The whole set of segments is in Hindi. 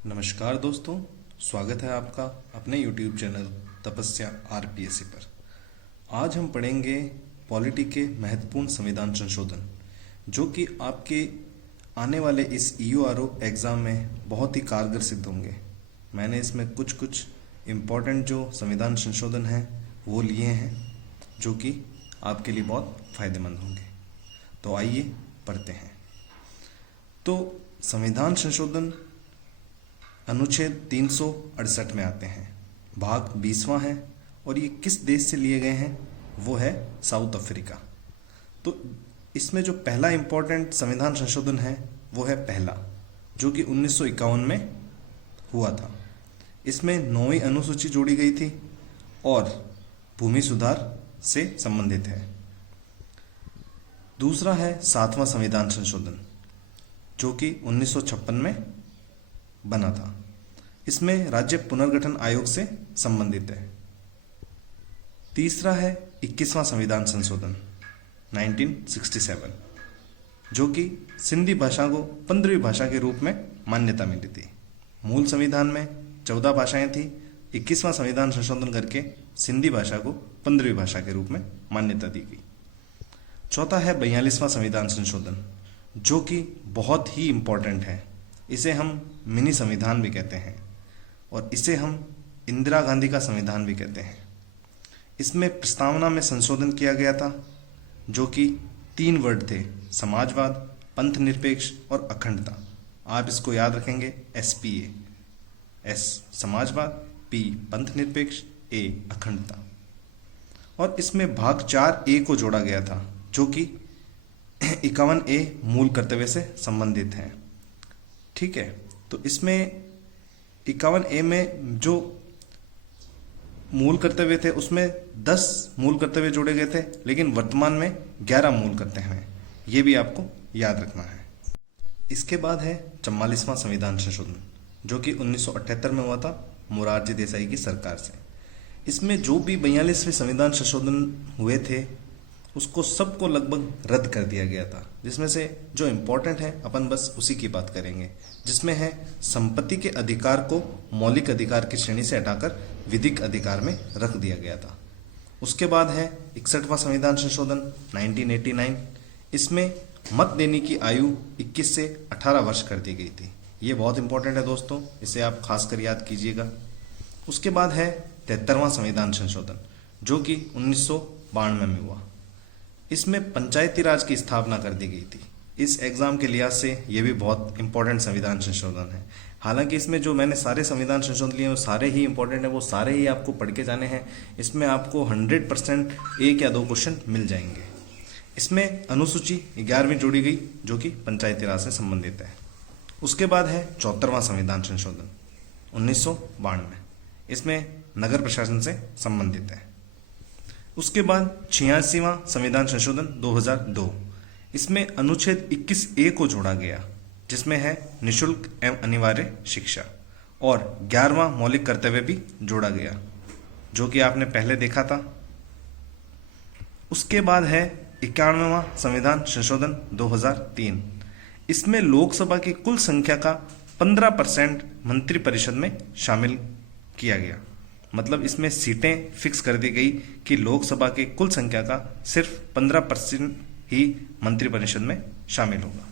नमस्कार दोस्तों, स्वागत है आपका अपने YouTube चैनल तपस्या आरपीएससी पर। आज हम पढ़ेंगे पॉलिटी के महत्वपूर्ण संविधान संशोधन जो कि आपके आने वाले इस ईयूआरओ एग्ज़ाम में बहुत ही कारगर सिद्ध होंगे। मैंने इसमें कुछ इम्पोर्टेंट जो संविधान संशोधन हैं वो लिए हैं जो कि आपके लिए बहुत फ़ायदेमंद होंगे। तो आइए पढ़ते हैं। तो संविधान संशोधन अनुच्छेद 368 में आते हैं। भाग 20वां है और ये किस देश से लिए गए हैं वो है साउथ अफ्रीका। तो इसमें जो पहला इम्पोर्टेंट संविधान संशोधन है वो है पहला, जो कि 1951 में हुआ था। इसमें 9वीं अनुसूची जोड़ी गई थी और भूमि सुधार से संबंधित है। दूसरा है 7वां संविधान संशोधन जो कि 1956 में बना था। इसमें राज्य पुनर्गठन आयोग से संबंधित है। तीसरा है 21वां संविधान संशोधन 1967 जो कि सिंधी भाषा को 15वीं भाषा के रूप में मान्यता मिली थी। मूल संविधान में 14 भाषाएं थी। 21वां संविधान संशोधन करके सिंधी भाषा को 15वीं भाषा के रूप में मान्यता दी गई। चौथा है 42वां संविधान संशोधन जो कि बहुत ही इम्पोर्टेंट है। इसे हम मिनी संविधान भी कहते हैं और इसे हम इंदिरा गांधी का संविधान भी कहते हैं। इसमें प्रस्तावना में संशोधन किया गया था जो कि 3 वर्ड थे: समाजवाद, पंथ निरपेक्ष और अखंडता। आप इसको याद रखेंगे, SPA। S समाजवाद, P पंथ निरपेक्ष, A अखंडता। और इसमें भाग 4A को जोड़ा गया था जो कि 51A मूल कर्तव्य से संबंधित है। ठीक है, तो इसमें 51A में जो मूल कर्तव्य थे उसमें 10 मूल कर्तव्य जोड़े गए थे, लेकिन वर्तमान में 11 मूल कर्तव्य हैं। ये भी आपको याद रखना है। इसके बाद है 44वां संविधान संशोधन जो कि 1978 में हुआ था मोरारजी देसाई की सरकार से। इसमें जो भी 42वें संविधान संशोधन हुए थे उसको सबको लगभग रद्द कर दिया गया था, जिसमें से जो इम्पोर्टेंट है अपन बस उसी की बात करेंगे, जिसमें है संपत्ति के अधिकार को मौलिक अधिकार की श्रेणी से हटाकर विधिक अधिकार में रख दिया गया था। उसके बाद है 61वां संविधान संशोधन 1989। इसमें मत देने की आयु 21 से 18 वर्ष कर दी गई थी। ये बहुत इंपॉर्टेंट है दोस्तों, इसे आप खासकर याद कीजिएगा। उसके बाद है 73वां संविधान संशोधन जो कि 1992 में हुआ। इसमें पंचायती राज की स्थापना कर दी गई थी। इस एग्जाम के लिहाज से ये भी बहुत इंपॉर्टेंट संविधान संशोधन है। हालांकि इसमें जो मैंने सारे संविधान संशोधन लिए हैं वो सारे ही इंपॉर्टेंट है, वो सारे ही आपको पढ़ के जाने हैं। इसमें आपको 100% 1 या 2 क्वेश्चन मिल जाएंगे। इसमें अनुसूची 11वीं जोड़ी गई जो कि पंचायती राज से संबंधित है। उसके बाद है 74वां संविधान संशोधन 1992। इसमें नगर प्रशासन से संबंधित है। उसके बाद 86वां संविधान संशोधन 2002। इसमें अनुच्छेद 21A को जोड़ा गया जिसमें है निशुल्क एवं अनिवार्य शिक्षा, और 11वां मौलिक कर्तव्य भी जोड़ा गया जो कि आपने पहले देखा था। उसके बाद है 91वां संविधान संशोधन 2003। इसमें लोकसभा की कुल संख्या का 15% मंत्रिपरिषद में शामिल किया गया। मतलब इसमें सीटें फिक्स कर दी गई कि लोकसभा की कुल संख्या का सिर्फ 15% ही मंत्रिपरिषद में शामिल होगा।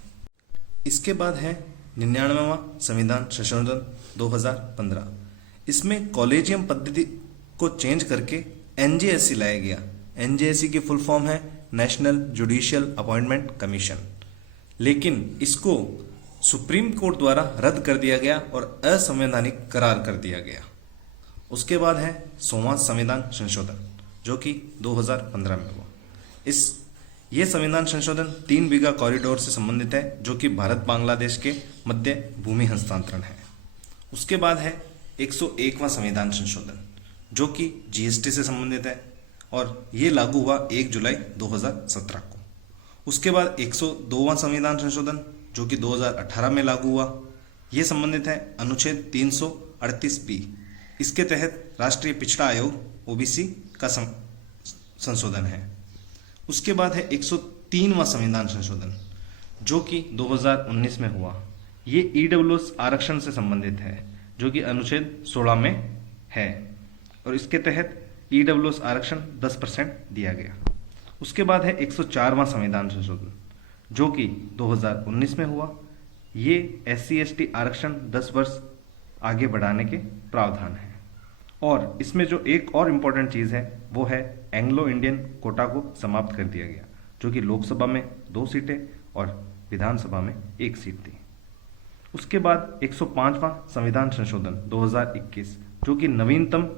इसके बाद है 99वां संविधान संशोधन 2015। इसमें कॉलेजियम पद्धति को चेंज करके NJSC लाया गया। NJSC की फुल फॉर्म है नेशनल जुडिशियल अपॉइंटमेंट कमीशन, लेकिन इसको सुप्रीम कोर्ट द्वारा रद्द कर दिया गया और असंवैधानिक करार कर दिया गया। उसके बाद है 100वां संविधान संशोधन जो कि 2015 में हुआ। ये संविधान संशोधन 3 बीघा कॉरिडोर से संबंधित है जो कि भारत बांग्लादेश के मध्य भूमि हस्तांतरण है। उसके बाद है 101वां संविधान संशोधन जो कि GST से संबंधित है और ये लागू हुआ 1 जुलाई 2017 को। उसके बाद 102वां संविधान संशोधन जो कि 2018 में लागू हुआ। ये संबंधित है अनुच्छेद 338B। इसके तहत राष्ट्रीय पिछड़ा आयोग OBC का संशोधन है। उसके बाद है 103वां संविधान संशोधन जो कि 2019 में हुआ। ये ईडब्ल्यूएस आरक्षण से संबंधित है, जो कि अनुच्छेद 16 में है, और इसके तहत ईडब्ल्यूएस आरक्षण 10% दिया गया। उसके बाद है 104वां संविधान संशोधन, जो कि 2019 में हुआ। ये SC/ST आरक्षण 10 वर्ष आगे बढ़ाने के प्रावधान है। और इसमें जो एक और इम्पोर्टेंट चीज़ है वो है एंग्लो इंडियन कोटा को समाप्त कर दिया गया, जो कि लोकसभा में 2 सीटें और विधानसभा में 1 सीट थी। उसके बाद 105वां संविधान संशोधन 2021, जो कि नवीनतम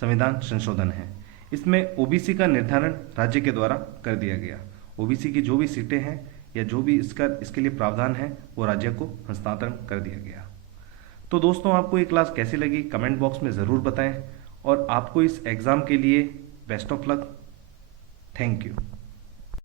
संविधान संशोधन है। इसमें ओबीसी का निर्धारण राज्य के द्वारा कर दिया गया। ओबीसी की जो भी सीटें हैं या जो भी इसके लिए प्रावधान है वो राज्य को हस्तांतरण कर दिया गया। तो दोस्तों, आपको ये क्लास कैसी लगी कमेंट बॉक्स में ज़रूर बताएं, और आपको इस एग्ज़ाम के लिए best of luck. Thank you.